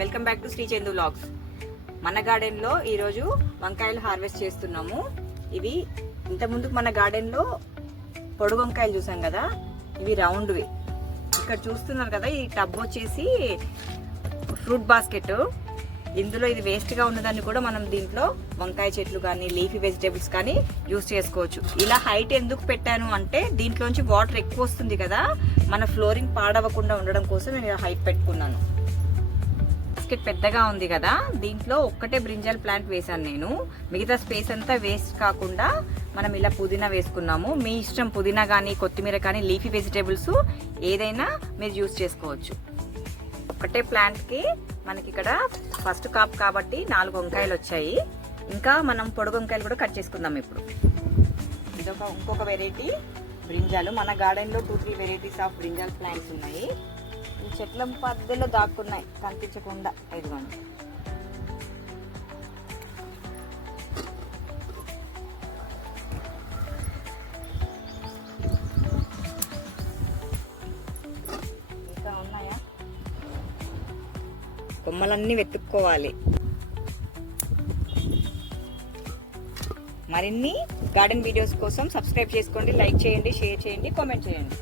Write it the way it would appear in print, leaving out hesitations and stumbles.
Welcome back to Shri Chandu vlogs. మన garden లో ఈరోజు వంకాయలు హార్వెస్ట్ చేస్తున్నాము. ఇవి ఇంతకుముందు మన గార్డెన్ లో పొడుగు వంకాయలు చూసాం కదా, ఇవి రౌండ్వి. ఇక్కడ చూస్తున్నారు కదా, ఈ టబ్ వచ్చేసి ఫ్రూట్ బాస్కెట్. ఇందులో ఇది వేస్ట్ గా ఉన్నదాన్ని కూడా మనం దీంట్లో వంకాయ చెట్లు కానీ లీఫీ వెజిటేబుల్స్ కానీ యూస్ చేసుకోవచ్చు. ఇలా హైట్ ఎందుకు పెట్టాను అంటే దీంట్లోంచి వాటర్ ఎక్కువ వస్తుంది కదా, మన ఫ్లోరింగ్ పాడవకుండా ఉండడం కోసం నేను ఇలా హైట్ పెట్టుకున్నాను. బాస్కెట్ పెద్దగా ఉంది కదా, దీంట్లో ఒక్కటే బ్రింజాల్ ప్లాంట్ వేసాను నేను. మిగతా స్పేస్ అంతా వేస్ట్ కాకుండా మనం ఇలా పుదీనా వేసుకున్నాము. మీ ఇష్టం, పుదీనా కానీ కొత్తిమీర కానీ లీఫీ వెజిటేబుల్స్ ఏదైనా మీరు యూస్ చేసుకోవచ్చు. ఒక్కటే ప్లాంట్కి మనకి ఇక్కడ ఫస్ట్ కాప్ కాబట్టి 4 వంకాయలు వచ్చాయి. ఇంకా మనం పొడుగు వంకాయలు కూడా కట్ చేసుకుందాం. ఇప్పుడు ఇంకొక వెరైటీ బ్రింజాలు. మన గార్డెన్లో 2-3 వెరైటీస్ ఆఫ్ బ్రింజాల్ ప్లాంట్స్ ఉన్నాయి. ఈ చెట్ల మధ్యలో దాక్కున్నాయి కనిపించకుండా. ఇదిగోండి, ఇంకా ఉన్నాయా? కొమ్మలన్నీ వెతుక్కోవాలి. మరిన్ని గార్డెన్ వీడియోస్ కోసం సబ్స్క్రైబ్ చేసుకోండి, లైక్ చేయండి, షేర్ చేయండి, కామెంట్ చేయండి.